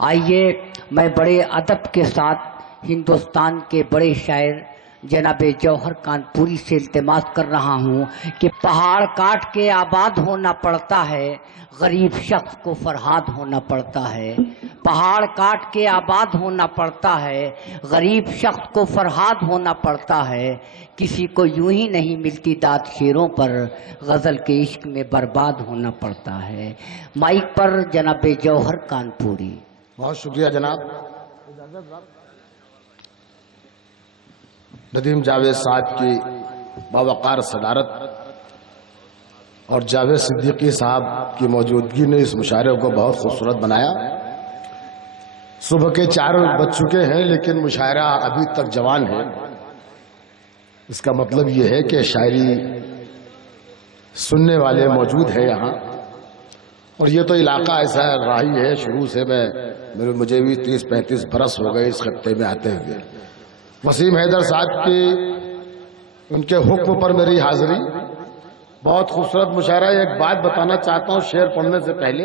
آئیے میں بڑے ادب کے ساتھ ہندوستان کے بڑے شاعر جناب جوہر کانپوری سے التماس کر رہا ہوں کہ پہاڑ کاٹ کے آباد ہونا پڑتا ہے، غریب شخص کو فرہاد ہونا پڑتا ہے۔ پہاڑ کاٹ کے آباد ہونا پڑتا ہے، غریب شخص کو فرہاد ہونا پڑتا ہے۔ کسی کو یوں ہی نہیں ملتی داد شیروں پر، غزل کے عشق میں برباد ہونا پڑتا ہے۔ مائک پر جناب جوہر کانپوری۔ بہت شکریہ جناب۔ ندیم جاوید صاحب کی باوقار صدارت اور جاوید صدیقی صاحب کی موجودگی نے اس مشاعرے کو بہت خوبصورت بنایا۔ صبح کے 4 بج چکے ہیں لیکن مشاعرہ ابھی تک جوان ہے۔ اس کا مطلب یہ ہے کہ شاعری سننے والے موجود ہیں یہاں، اور یہ تو علاقہ ایسا راہی ہے، شروع سے مجھے بھی 30-35 برس ہو گئے اس خطے میں آتے ہوئے۔ وسیم حیدر صاحب کی ان کے حکم پر میری حاضری، بہت خوبصورت مشاعرہ۔ ایک بات بتانا چاہتا ہوں شعر پڑھنے سے پہلے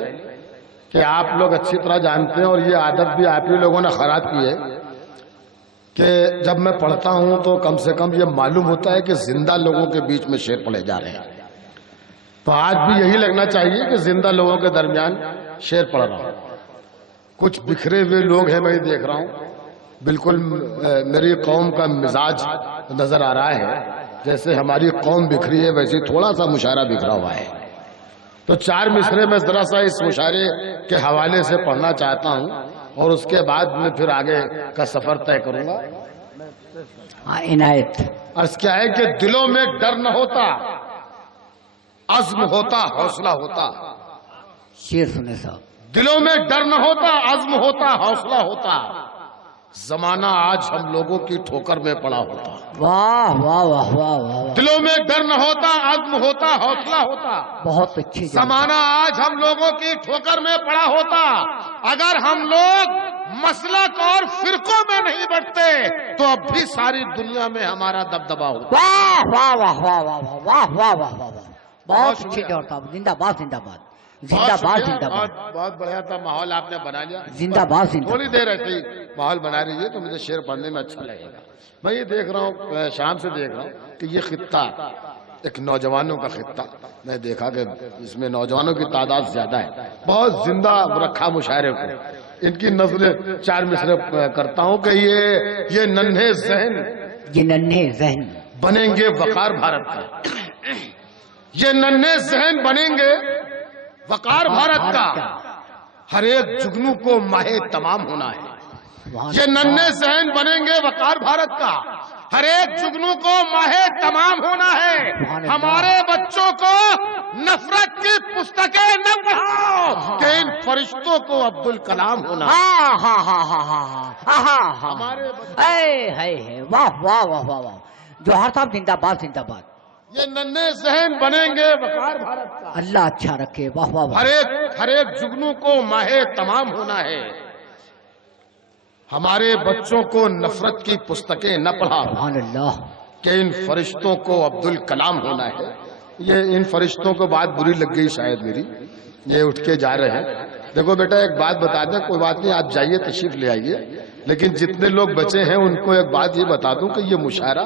کہ آپ لوگ اچھی طرح جانتے ہیں، اور یہ عادت بھی آپ ہی لوگوں نے خراب کی ہے کہ جب میں پڑھتا ہوں تو کم سے کم یہ معلوم ہوتا ہے کہ زندہ لوگوں کے بیچ میں شعر پڑھے جا رہے ہیں۔ تو آج بھی یہی لگنا چاہیے کہ زندہ لوگوں کے درمیان شعر پڑھ رہا ہوں۔ کچھ بکھرے ہوئے لوگ ہیں، میں دیکھ رہا ہوں، بالکل میری قوم کا مزاج نظر آ رہا ہے، جیسے ہماری قوم بکھری ہے ویسے تھوڑا سا مشاعرہ بکھرا ہوا ہے۔ تو 4 مصرے میں ذرا سا اس مشاعرے کے حوالے سے پڑھنا چاہتا ہوں، اور اس کے بعد میں پھر آگے کا سفر طے کروں گا۔ عنایت۔ عرض کیا ہے کہ دلوں میں ڈر نہ ہوتا، عزم ہوتا، حوصلہ ہوتا۔ شعر سنے صاحب۔ دلوں میں ڈر نہ ہوتا، عزم ہوتا، حوصلہ ہوتا، زمانہ آج ہم لوگوں کی ٹھوکر میں پڑا ہوتا۔ واہ واہ واہ واہ واہ، دلوں میں ڈر نہ ہوتا، عزم ہوتا، حوصلہ ہوتا، بہت اچھی جمع۔ زمانہ آج ہم لوگوں کی ٹھوکر میں پڑا ہوتا۔ اگر ہم لوگ مسلک اور فرقوں میں نہیں بٹتے تو اب بھی ساری دنیا میں ہمارا دبدبا ہوتا۔ واہ واہ واہ واہ واہ واہ واہ واہ واہ واہ، بہت اچھی جوہر صاحب، زندہ باد زندہ باد زندہ باد زندہ باد۔ بہت بڑھیا تھا، ماحول آپ نے بنا لیا۔ زندہ باد زندہ تھوڑی دیر ایسے ہی ماحول بنا لیجیے تو مجھے شعر پڑھنے میں اچھا لگے گا۔ میں یہ دیکھ رہا ہوں، شام سے دیکھ رہا ہوں کہ یہ خطہ ایک نوجوانوں کا خطہ، میں دیکھا کہ اس میں نوجوانوں کی تعداد زیادہ ہے۔ بہت زندہ رکھا مشاعرے کو۔ ان کی نظر 4 مصرے کرتا ہوں کہ یہ ننھے ذہن، یہ ننھے ذہن بنیں گے وقار بھارت کا۔ یہ ننھے ذہن بنیں گے وقار بھارت کا، ہر ایک جگنو کو ماہ تمام ہونا ہے۔ یہ ننھے ذہن بنیں گے وقار بھارت کا، ہر ایک جگنو کو ماہ تمام ہونا ہے۔ ہمارے بچوں کو نفرت کی پستکیں نہ پڑھاؤ کہ ان فرشتوں کو عبدالکلام ہونا ہے۔ ہمارے واہ واہ واہ واہ واہ، جوہر صاحب زندہ باد زندہ باد۔ یہ ننھے ذہن بنیں گے وقار بھارت کا، اللہ اچھا رکھے، واہ واہ واہ۔ ہر ایک جگنو کو ماہ تمام ہونا ہے۔ ہمارے بچوں کو نفرت کی پستکیں نہ پڑھاؤ سبحان اللہ، کہ ان فرشتوں کو عبدالکلام ہونا ہے۔ یہ ان فرشتوں کو بات بری لگ گئی شاید میری، یہ اٹھ کے جا رہے ہیں۔ دیکھو بیٹا ایک بات بتا دیں، کوئی بات نہیں، آپ جائیے تشریف لے آئیے، لیکن جتنے لوگ بچے ہیں ان کو ایک بات یہ بتا دوں کہ یہ مشاعرہ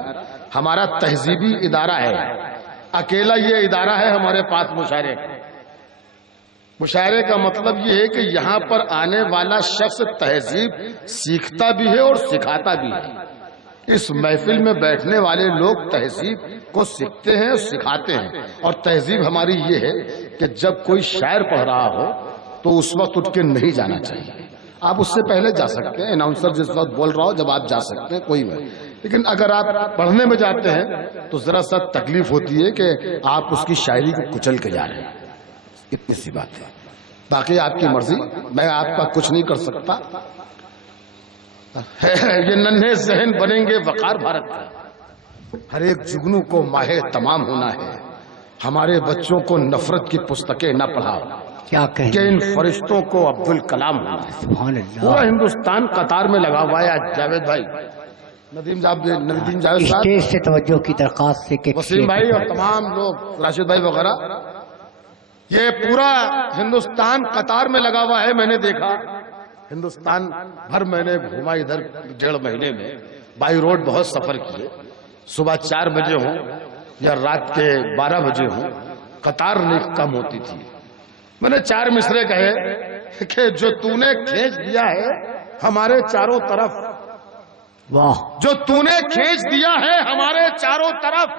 ہمارا تہذیبی ادارہ ہے، اکیلا یہ ادارہ ہے ہمارے پاس مشاعرے کا۔ مشاعرے کا مطلب یہ ہے کہ یہاں پر آنے والا شخص تہذیب سیکھتا بھی ہے اور سکھاتا بھی ہے۔ اس محفل میں بیٹھنے والے لوگ تہذیب کو سیکھتے ہیں اور سکھاتے ہیں، اور تہذیب ہماری یہ ہے کہ جب کوئی شاعر پڑھ رہا ہو تو اس وقت اٹھ کے نہیں جانا چاہیے۔ آپ اس سے پہلے جا سکتے ہیں، اناؤنسر جس وقت بول رہا ہو جب آپ جا سکتے ہیں، کوئی بات، لیکن اگر آپ پڑھنے میں جاتے ہیں تو ذرا سا تکلیف ہوتی ہے کہ آپ اس کی شاعری کو کچل کے جا رہے ہیں، اتنی سی بات ہے۔ باقی آپ کی مرضی، میں آپ کا کچھ نہیں کر سکتا۔ یہ ننھے ذہن بنیں گے وقار بھارت کا، ہر ایک جگنو کو ماہ تمام ہونا ہے۔ ہمارے بچوں کو نفرت کی پستکیں نہ پڑھاؤ کیا کہیں کہ ان فرشتوں کو عبدالکلام ہونا ہے۔ سبحان اللہ۔ پورا ہندوستان قطار میں لگا ہوا ہے آج۔ جاوید بھائی، ندیم جاوید صاحب، اسٹیج سے توجہ کی درخواست سے کہ وسیم بھائی اور تمام لوگ، راشد بھائی وغیرہ، یہ پورا ہندوستان قطار میں لگا ہوا ہے۔ میں نے دیکھا ہندوستان بھر میں نے گھوما ادھر 1.5 مہینے میں، بائی روڈ بہت سفر کیے، صبح 4 بجے ہوں یا رات کے 12 بجے ہوں، قطار نہیں کم ہوتی تھی۔ میں نے 4 مصرے کہے کہ جو تو نے کھینچ دیا ہے ہمارے چاروں طرف، واہ جو تو نے کھینچ دیا ہے ہمارے چاروں طرف،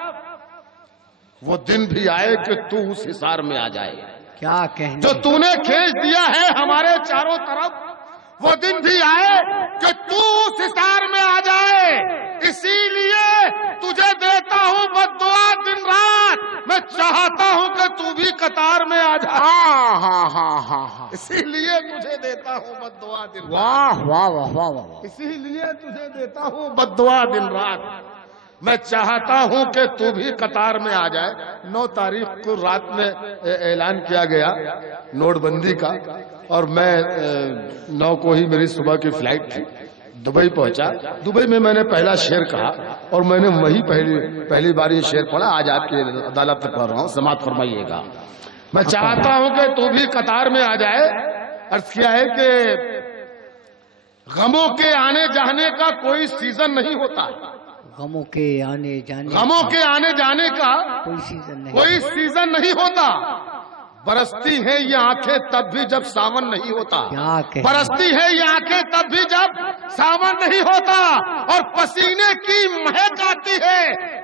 وہ دن بھی آئے کہ تو اس حصار میں آ جائے۔ کیا کہنے، جو تو نے کھینچ دیا ہے ہمارے چاروں طرف، وہ دن بھی آئے کہ تو اس حصار میں آ جائے۔ اسی لیے تجھے دیتا ہوں بد دعا دن رات، میں چاہتا ہوں کہ تو بھی قطار میں آ جائے۔ ہاں ہاں ہاں ہاں، اسی لیے تجھے دیتا ہوں بد دعا دن رات، واہ واہ واہ واہ واہ، اسی لیے تجھے دیتا ہوں بد دعا دن رات، میں چاہتا ہوں کہ تو بھی قطار میں آ جائے۔ 9 تاریخ کو رات میں اعلان کیا گیا نوٹ بندی کا، اور میں 9 کو ہی میری صبح کی فلائٹ تھی، دبئی پہنچا۔ دبئی میں نے پہلا شعر کہا، اور میں نے وہی پہلی بار یہ شعر پڑھا، آج آپ کی عدالت میں پڑھ رہا ہوں، سماعت فرمائیے گا۔ میں چاہتا ہوں کہ تو بھی قطار میں آ جائے۔ عرض کیا ہے کہ غموں کے آنے جانے کا کوئی سیزن نہیں ہوتا، غموں کے آنے جانے، غموں کے آنے جانے کا کوئی سیزن نہیں، کوئی سیزن نہیں ہوتا۔ برستی ہیں یہ آنکھیں تب بھی جب ساون نہیں ہوتا، کیا کہنے، برستی ہے یہ آنکھیں تب بھی جب ساون نہیں ہوتا، اور پسینے کی مہک آتی ہے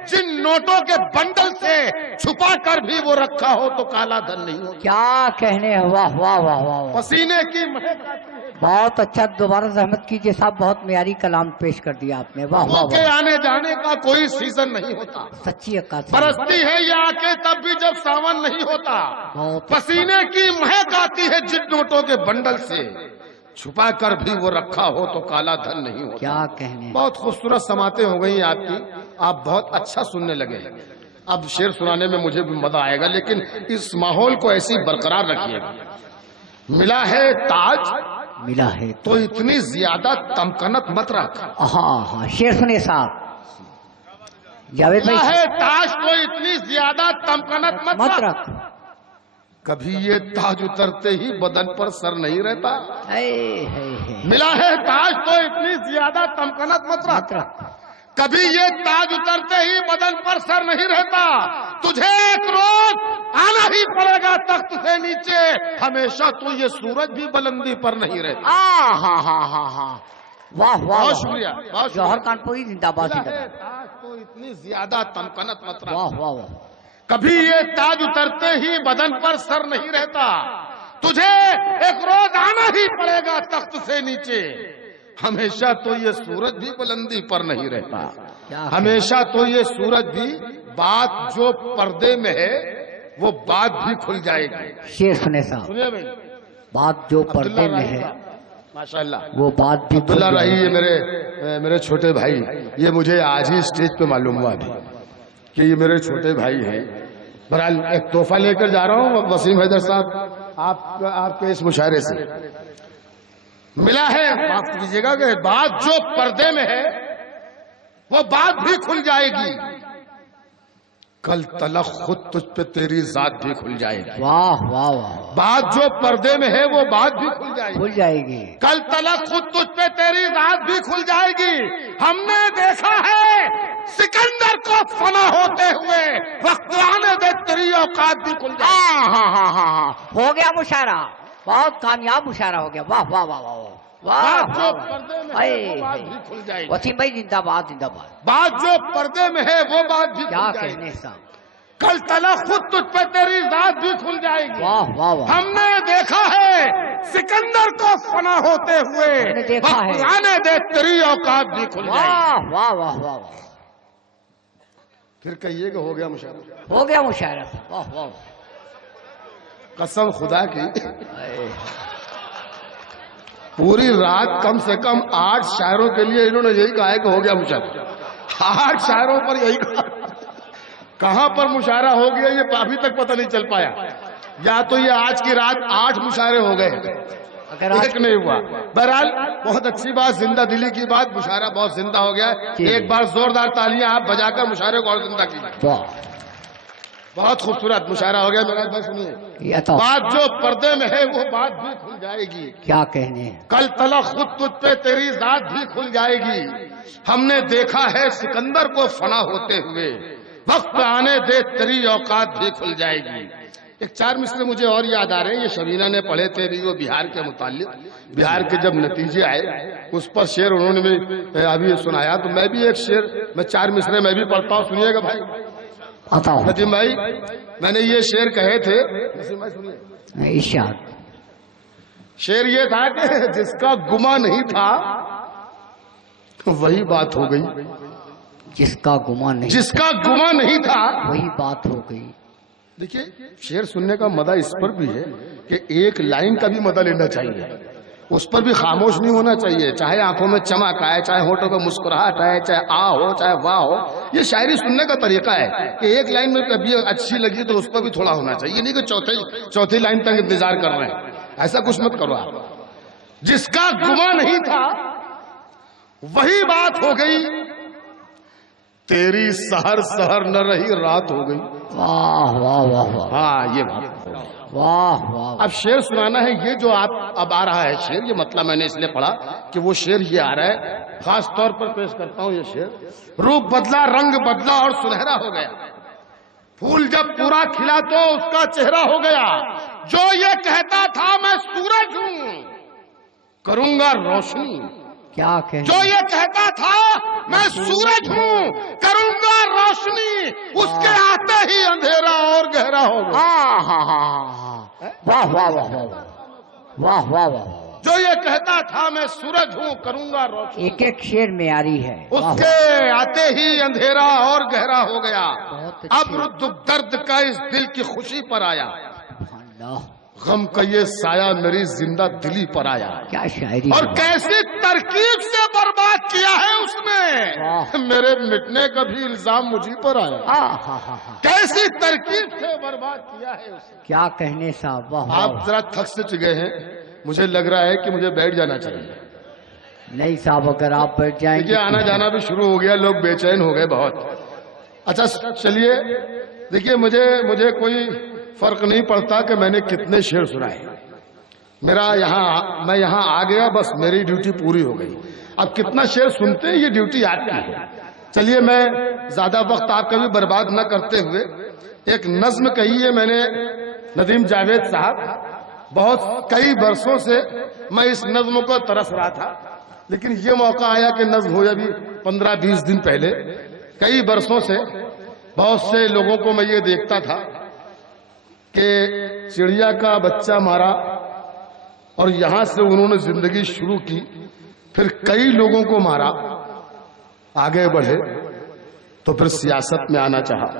جن نوٹوں کے بنڈل سے، چھپا کر بھی وہ رکھا ہو تو کالا دھن نہیں ہوتا۔ کیا کہنے، واہ واہ واہ واہ واہ، پسینے کی مہک آتی ہے، بہت اچھا، دوبارہ زحمت کیجیے صاحب، بہت معیاری کلام پیش کر دیا آپ نے، واہ واہ غموں کے واہ، آنے جانے کا کوئی سیزن نہیں ہوتا۔ سچی عکاسی، برستی ہے یہ آنکھیں تب بھی جب ساون نہیں ہوتا، بہت پسینے کی مہک آتی ہے جن نوٹوں کے بنڈل سے، چھپا کر بھی وہ رکھا ہو تو کالا دھن نہیں ہوتا۔ کیا کہنے، بہت خوبصورت سماعتیں ہو گئی آپ کی، آپ بہت اچھا سننے لگے۔ اب شعر سنانے میں مجھے بھی مزہ آئے گا، لیکن اس ماحول کو ایسی برقرار رکھیے گا۔ ملا ہے تاج ملا ہے تو اتنی زیادہ تمکنت مت رکھ، ہاں ہاں، شعر سنیے صاحب، جاوید ملا بھائی ہے تاج تو اتنی زیادہ تمکنت مت مت رکھ، رکھ، کبھی یہ تاج اترتے ہی بدن پر سر نہیں رہتا۔ اے ہے ملا ہے تاج تو اتنی زیادہ تمکنت مت مت رکھ، رکھ، کبھی یہ تاج اترتے ہی بدن پر سر نہیں رہتا، تجھے ایک روز آنا ہی پڑے گا تخت سے نیچے، ہمیشہ تو یہ سورج بھی بلندی پر نہیں رہتا۔ ہاں ہاں ہاں ہاں، واہ واہ، بہت شکریہ، بہت شکریہ۔ جوہر کانپوری زندہ باد، ملا زندہ ہے باد، تاج تو اتنی زیادہ تمکنت مت رکھ، واہ واہ واہ، کبھی یہ تاج اترتے ہی بدن پر سر نہیں رہتا، تجھے ایک روز آنا ہی پڑے گا تخت سے نیچے، ہمیشہ تو یہ سورج بھی بلندی پر نہیں رہتا، ہمیشہ تو یہ سورج بھی، بات جو پردے میں ہے وہ بات بھی کھل جائے گی۔ شعر سنے صاحب، سنیے بھائی، بات جو پردے میں ہے ماشاءاللہ، وہ بات بھی عبداللہ راہی یہ میرے چھوٹے بھائی، یہ مجھے آج ہی اسٹیج پہ معلوم ہوا ابھی کہ یہ میرے چھوٹے بھائی ہیں۔ بہرحال ایک تحفہ لے کر جا رہا ہوں وسیم حیدر صاحب آپ کے اس مشاعرے سے۔ ملا ہے، معاف کیجیے گا، کہ بات جو پردے میں ہے وہ بات بھی کھل جائے گی، کل تلخ خود تجھ پہ تیری ذات بھی کھل جائے گی۔ واہ واہ واہ، بات جو پردے میں ہے وہ بات بھی کھل جائے گی، کھل جائے گی، کل تلک خود تجھ پہ تیری ذات بھی کھل جائے گی۔ ہم نے دیکھا ہے سکندر کو فنا ہوتے ہوئے، وقت آنے دے تیری اوقات بھی کھل جائے گی۔ ہاں ہاں ہاں ہاں، ہو گیا مشاعرہ، بہت کامیاب مشاعرہ ہو گیا، واہ واہ واہ واہ واہ، بات جو پردے میں ہے وہ بات بھی کھل جائے گی، وسیم بھائی زندہ باد، زندہ باد، بات جو پردے میں ہے وہ بات بھی کیا کھل جائے گی، کہنے صاحب، کل تلک خود تجھ پہ تیری ذات بھی کھل جائے گی۔ واہ واہ واہ، ہم نے دیکھا ہے سکندر کو فنا ہوتے ہوئے، ہم نے دیکھا ہے، وقت آنے دے تیری اوقات بھی کھل جائے گی۔ واہ واہ واہ واہ واہ، پھر کہیے کہ ہو گیا مشاعرہ، ہو گیا مشاعرہ، واہ واہ، قسم خدا کی پوری رات کم سے کم 8 شاعروں کے لیے انہوں نے یہی کہا ہے کہ ہو گیا مشاعرہ، 8 شاعروں پر یہی کہا۔ کہاں پر مشاعرہ ہو گیا یہ ابھی تک پتہ نہیں چل پایا، یا تو یہ آج کی رات 8 مشاعرے ہو گئے، اگر ایک نہیں ہوا۔ بہرحال بہت اچھی بات، زندہ دلی کی بات، مشاعرہ بہت زندہ ہو گیا ہے۔ جی۔ ایک بار زوردار تالیاں آپ بجا کر مشاعرے کو اور زندہ کیجیے۔ واہ، بہت خوبصورت مشاعرہ ہو گیا میرا بھائی، سنیے یہ تو بات جو پردے میں ہے وہ بات بھی کھل جائے گی، کیا کہنے ہیں؟ کل تلا خود تجھ پہ تیری ذات بھی کھل جائے گی، ہم نے دیکھا ہے سکندر کو فنا ہوتے ہوئے، وقت آنے دے تیری اوقات بھی کھل جائے گی۔ ایک چار مصرے مجھے اور یاد آ رہے ہیں، یہ شبینہ نے پڑھے تھے بھی، وہ بہار کے متعلق، بہار کے جب نتیجے آئے اس پر شعر انہوں نے بھی ابھی سنایا، تو میں بھی ایک شعر میں چار مصرے میں بھی پڑھتا ہوں، سنیے گا بھائی بتاؤ ندیم بھائی۔ میں نے یہ شعر کہے تھے، ارشاد۔ شعر یہ تھا کہ جس کا گماں نہیں تھا وہی بات ہو گئی، جس کا گمان نہیں جس کا گماں نہیں تھا۔ وہی بات ہو گئی۔ دیکھیے شعر سننے کا مزہ اس پر بھی ہے کہ ایک لائن کا بھی مزہ لینا چاہیے، اس پر بھی خاموش نہیں ہونا چاہیے، چاہے آنکھوں میں چمک آئے، چاہے ہونٹوں پہ مسکراہٹ آئے، چاہے آ ہو چاہے واہ ہو، یہ شاعری سننے کا طریقہ ہے کہ ایک لائن میں کبھی اچھی لگی تو اس پر بھی تھوڑا ہونا چاہیے، نہیں کہ چوتھی لائن تک انتظار کر رہے ہیں، ایسا کچھ مت کرو آپ۔ جس کا گماں نہیں تھا وہی بات ہو گئی، تیری سحر سحر نہ رہی رات ہو گئی۔ واہ واہ واہ واہ ہاں یہ بات، واہ واہ۔ اب شعر سنانا ہے، یہ جو اب آ رہا ہے شعر، یہ مطلب میں نے اس لیے پڑھا کہ وہ شعر یہ آ رہا ہے، خاص طور پر پیش کرتا ہوں یہ شعر۔ روپ بدلا، رنگ بدلا اور سنہرا ہو گیا، پھول جب پورا کھلا تو اس کا چہرہ ہو گیا، جو یہ کہتا تھا میں سورج ہوں کروں گا روشنی، کیا کہنے؟ جو یہ کہتا تھا میں سورج ہوں کروں گا روشنی، اس کے آتے ہی اندھیرا اور گہرا ہو گیا۔ واہ واہ واہ واہ واہ واہ واہ۔ جو یہ کہتا تھا میں سورج ہوں کروں گا روشنی، ایک ایک شعر معیاری ہے۔ اس کے آتے ہی اندھیرا اور گہرا ہو گیا، بہت اب دکھ درد کا اس دل کی خوشی پر آیا، اللہ غم کا یہ سایہ میری زندہ دلی پر آیا، کیا شاعری اور ہے۔ کیسی ترکیب سے برباد کیا ہے اس واہ۔ نے، میرے مٹنے کا بھی الزام مجھے پر آیا، کیسی ترکیب سے برباد کیا ہے اس نے۔ کیا کہنے صاحب، واہ واہ۔ آپ ذرا تھک سے چکے ہیں، مجھے لگ رہا ہے کہ مجھے بیٹھ جانا چاہیے۔ نہیں صاحب اگر آپ بیٹھ جائیں دیکھیے آنا جانا بھی شروع ہو گیا، لوگ بے چین ہو گئے بہت۔ اچھا چلیے، دیکھیے مجھے کوئی فرق نہیں پڑتا کہ میں نے کتنے شعر سنائے، میں یہاں آ گیا، بس میری ڈیوٹی پوری ہو گئی۔ اب کتنا شعر سنتے ہیں یہ ڈیوٹی آپ کی ہے۔ چلیے میں زیادہ وقت آپ کا بھی برباد نہ کرتے ہوئے ایک نظم کہی ہے میں نے، ندیم جاوید صاحب، بہت کئی برسوں سے میں اس نظم کو ترس رہا تھا، لیکن یہ موقع آیا کہ نظم ہو ابھی 15-20 دن پہلے۔ کئی برسوں سے بہت سے لوگوں کو میں یہ دیکھتا تھا کہ چڑیا کا بچہ مارا اور یہاں سے انہوں نے زندگی شروع کی، پھر کئی لوگوں کو مارا، آگے بڑھے تو پھر سیاست میں آنا چاہا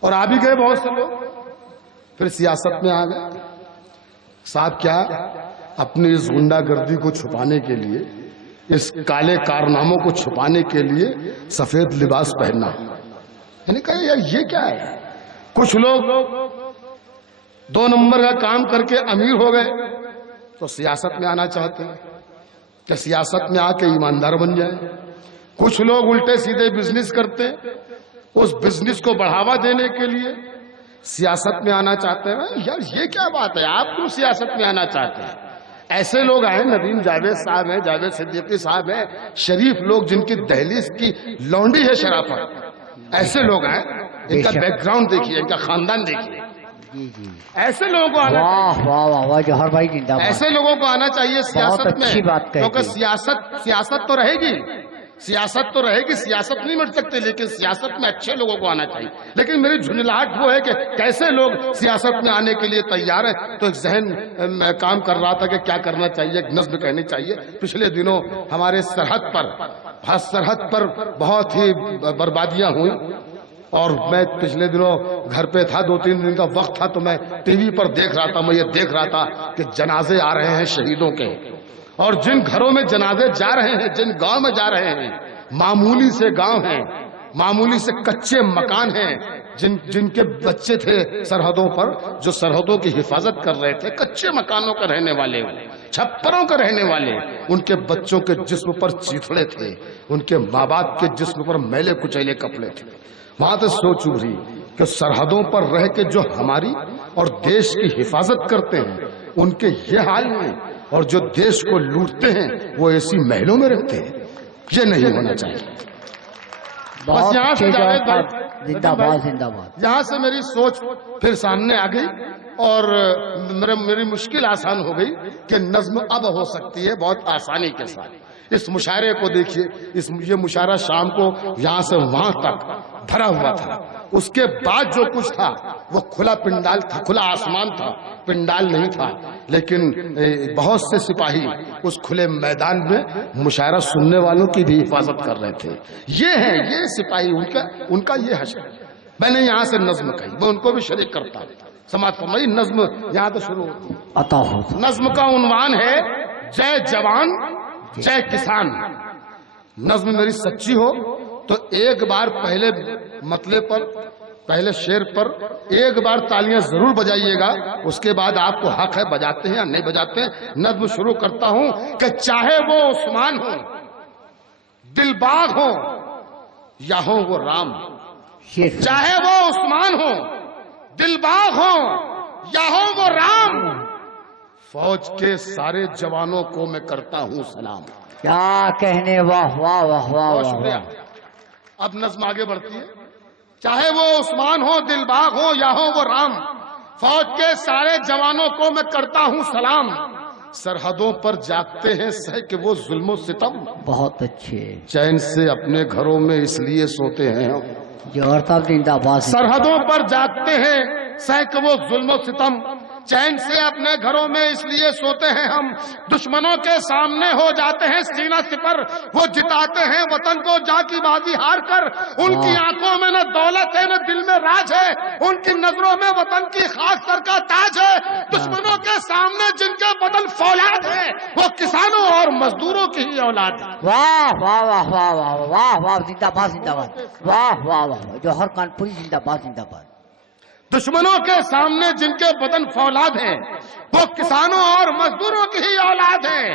اور آ بھی گئے بہت سے لوگ، پھر سیاست میں آ گئے۔ صاحب کیا اپنی اس غنڈہ گردی کو چھپانے کے لیے، اس کالے کارناموں کو چھپانے کے لیے سفید لباس پہننا، یعنی کہا یار یہ کیا ہے؟ کچھ لوگ 2 نمبر کا کام کر کے امیر ہو گئے تو سیاست میں آنا چاہتے ہیں کہ سیاست میں آ کے ایماندار بن جائیں۔ کچھ لوگ الٹے سیدھے بزنس کرتے ہیں، اس بزنس کو بڑھاوا دینے کے لیے سیاست میں آنا چاہتے ہیں۔ یار یہ کیا بات ہے، آپ کیوں سیاست میں آنا چاہتے ہیں؟ ایسے لوگ ہیں، ندیم جاوید صاحب ہیں، جاوید صدیقی صاحب ہیں، شریف لوگ جن کی دہلیز کی لونڈی ہے شرافت، ایسے لوگ ہیں، ان کا بیک گراؤنڈ دیکھیے، ان کا خاندان دیکھیے، ایسے لوگوں کو آنا واہ واہ واہ واہ، جوہر بھائی زندہ باد۔ ایسے لوگوں کو آنا چاہیے سیاست میں، اچھی بات کہی۔ کیونکہ سیاست تو رہے گی، سیاست نہیں مٹ سکتے، لیکن سیاست میں اچھے لوگوں کو آنا چاہیے۔ لیکن میری جھنجھلاہٹ وہ ہے کہ کیسے لوگ سیاست میں آنے کے لیے تیار ہیں، تو ایک ذہن میں کام کر رہا تھا کہ کیا کرنا چاہیے، ایک نظم کہنی چاہیے۔ پچھلے دنوں ہمارے سرحد پر بہت ہی بربادیاں ہوئی، اور میں پچھلے دنوں گھر پہ تھا، 2-3 دن کا وقت تھا، تو میں ٹی وی پر دیکھ رہا تھا، میں یہ دیکھ رہا تھا کہ جنازے آ رہے ہیں شہیدوں کے، اور جن گھروں میں جنازے جا رہے ہیں، جن گاؤں میں جا رہے ہیں، معمولی سے گاؤں ہیں، معمولی سے کچے مکان ہیں، جن کے بچے تھے سرحدوں پر، جو سرحدوں کی حفاظت کر رہے تھے، کچے مکانوں کا رہنے والے، چھپروں کا رہنے والے، ان کے بچوں کے جسم پر چیتھڑے تھے، ان کے ماں باپ کے جسم پر میلے کچیلے کپڑے تھے۔ وہاں تو سوچ ابھری کہ سرحدوں پر رہ کے جو ہماری اور دیش کی حفاظت کرتے ہیں ان کے یہ حال ہیں، اور جو دیش کو لوٹتے ہیں وہ ایسی محلوں میں رہتے ہیں. یہ نہیں ہونا چاہیے. بہت یہاں سے اچھے جاوید جواب بھائی، زندہ باد زندہ باد. یہاں سے میری سوچ پھر سامنے آ گئی اور میری مشکل آسان ہو گئی کہ نظم اب ہو سکتی ہے بہت آسانی کے ساتھ. اس مشاعرے کو دیکھیے، یہ مشاعرہ شام کو یہاں سے وہاں تک بھرا ہوا تھا. اس کے بعد جو کچھ تھا وہ کھلا پنڈال تھا، کھلا آسمان تھا، پنڈال نہیں تھا. لیکن بہت سے سپاہی اس کھلے میدان میں مشاعرہ سننے والوں کی بھی حفاظت کر رہے تھے. یہ سپاہی ان کا یہ حشر. میں نے یہاں سے نظم کہی، میں ان کو بھی شریک کرتا ہوں. سماعت فرمائی، نظم یہاں تو شروع ہوتی ہے. عطا ہو. نظم کا عنوان ہے جے جوان جے کسان. نظم میری سچی ہو تو ایک بار پہلے مطلع پر، پہلے شعر پر ایک بار تالیاں ضرور بجائیے گا. اس کے بعد آپ کو حق ہے بجاتے ہیں یا نہیں بجاتے ہیں. نظم شروع کرتا ہوں کہ چاہے وہ عثمان ہو، دل باغ ہو، یا ہو وہ رام. چاہے وہ عثمان ہو، دل باغ ہو، یا ہو وہ رام، فوج کے سارے جوانوں کو میں کرتا ہوں سلام. کیا کہنے، واہ واہ واہ واہ بہت واہ شکریہ. واہ. اب نظم آگے بڑھتی ہے. چاہے وہ عثمان ہو، دل باغ ہو، یا ہو وہ رام، فوج کے سارے جوانوں کو میں کرتا ہوں سلام. سرحدوں پر جاگتے ہیں سہ کہ وہ ظلم و ستم، بہت اچھے. چین سے اپنے گھروں میں اس لیے سوتے ہیں ہم. جوہر صاحب زندہ باد. سرحدوں پر جاگتے ہیں سہ کہ وہ ظلم و ستم، چین سے اپنے گھروں میں اس لیے سوتے ہیں ہم. دشمنوں کے سامنے ہو جاتے ہیں سینہ سپر، وہ جتاتے ہیں وطن کو جا کی بازی ہار کر. ان کی آنکھوں میں نہ دولت ہے نہ دل میں راج ہے، ان کی نظروں میں وطن کی خاک سر کا تاج ہے. دشمنوں کے سامنے جن کے بدن فولاد ہے وہ کسانوں اور مزدوروں کی ہی اولاد ہے. واہ واہ واہ واہ واہ واہ واہ. زندہ باد زندہ باد. واہ واہ واہ. جوہر کانپوری زندہ باد زندہ باد. دشمنوں کے سامنے جن کے بدن فولاد ہیں وہ کسانوں اور مزدوروں کی ہی اولاد ہیں.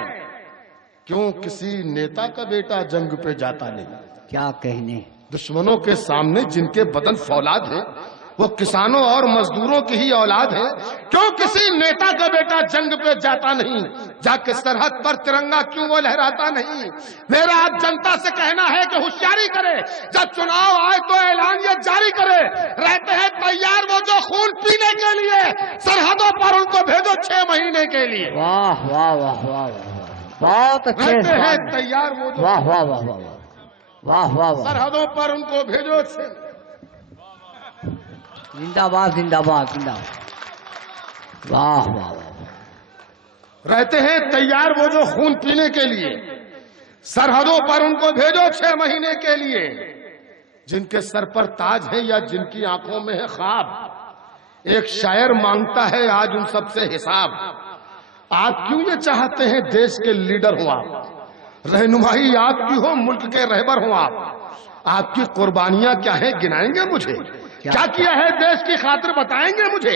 کیوں کسی نیتا کا بیٹا جنگ پہ جاتا نہیں. کیا کہنے. دشمنوں کے سامنے جن کے بدن فولاد ہیں وہ کسانوں اور مزدوروں کی ہی اولاد ہے. کیوں کسی نیتا کا بیٹا جنگ پہ جاتا نہیں، جا کے سرحد پر ترنگا کیوں وہ لہراتا نہیں. میرا آج جنتا سے کہنا ہے کہ ہوشیاری کرے، جب چناؤ آئے تو اعلان یہ جاری کرے. رہتے ہیں تیار وہ جو خون پینے کے لیے، سرحدوں پر ان کو بھیجو 6 مہینے کے لیے. واہ واہ واہ واہ واہ. بہت اچھے. رہتے ہیں تیار وہ جو واہ واہ واہ واہ واہ واہ واہ. سرحدوں پر ان کو بھیجو 6. زندہ باد زندہ باد زندہ باد. واہ واہ واہ. رہتے ہیں تیار وہ جو خون پینے کے لیے، سرحدوں پر ان کو بھیجو 6 مہینے کے لیے. جن کے سر پر تاج ہے یا جن کی آنکھوں میں ہے خواب، ایک شاعر مانگتا ہے آج ان سب سے حساب. آپ کیوں یہ چاہتے ہیں دیش کے لیڈر ہوں آپ، رہنمائی آپ کی ہو ملک کے رہبر ہوں آپ کی قربانیاں کیا ہیں گنائیں گے مجھے؟ کیا کیا ہے دیش کی خاطر بتائیں گے مجھے؟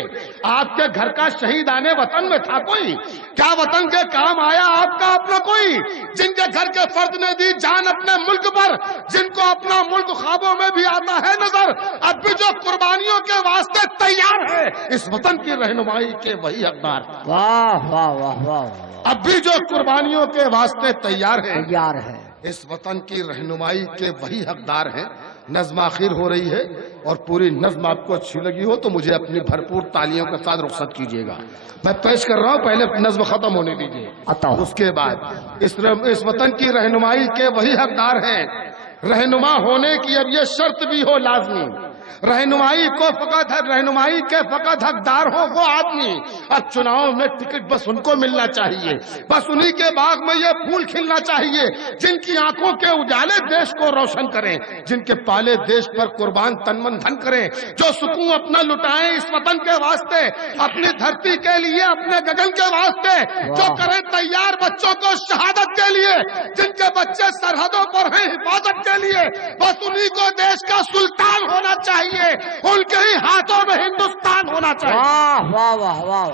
آپ کے گھر کا شہیدان وطن میں تھا کوئی؟ کیا وطن کے کام آیا آپ کا اپنا کوئی؟ جن کے گھر کے فرد نے دی جان اپنے ملک پر، جن کو اپنا ملک خوابوں میں بھی آتا ہے نظر، اب بھی جو قربانیوں کے واسطے تیار ہے اس وطن کی رہنمائی کے وہی حقدار. واہ واہ واہ واہ. اب بھی جو قربانیوں کے واسطے تیار ہے تیار ہے اس وطن کی رہنمائی کے وہی حقدار ہیں. نظم آخر ہو رہی ہے اور پوری نظم آپ کو اچھی لگی ہو تو مجھے اپنی بھرپور تالیوں کے ساتھ رخصت کیجیے گا. میں پیش کر رہا ہوں، پہلے نظم ختم ہونے دیجیے. اس کے بعد اس وطن کی رہنمائی کے وہی حقدار ہیں. رہنما ہونے کی اب یہ شرط بھی ہو لازمی، رہنمائی کے فقط حقدار ہو وہ آدمی. اب چناؤ میں ٹکٹ بس ان کو ملنا چاہیے، بس انہی کے باغ میں یہ پھول کھلنا چاہیے جن کی آنکھوں کے اجالے دیش کو روشن کریں، جن کے پالے دیش پر قربان تن من دھن کریں، جو سکون اپنا لٹائیں اس وطن کے واسطے، اپنی دھرتی کے لیے، اپنے گگن کے واسطے، جو کریں تیار بچوں کو شہادت کے لیے، جن کے بچے سرحدوں پر ہیں حفاظت کے لیے. بس انہی کو دیش کا سلطان ہونا چاہیے، ان کے ہی ہاتھوں میں ہندوستان ہونا چاہیے. واہ واہ واہ واہ.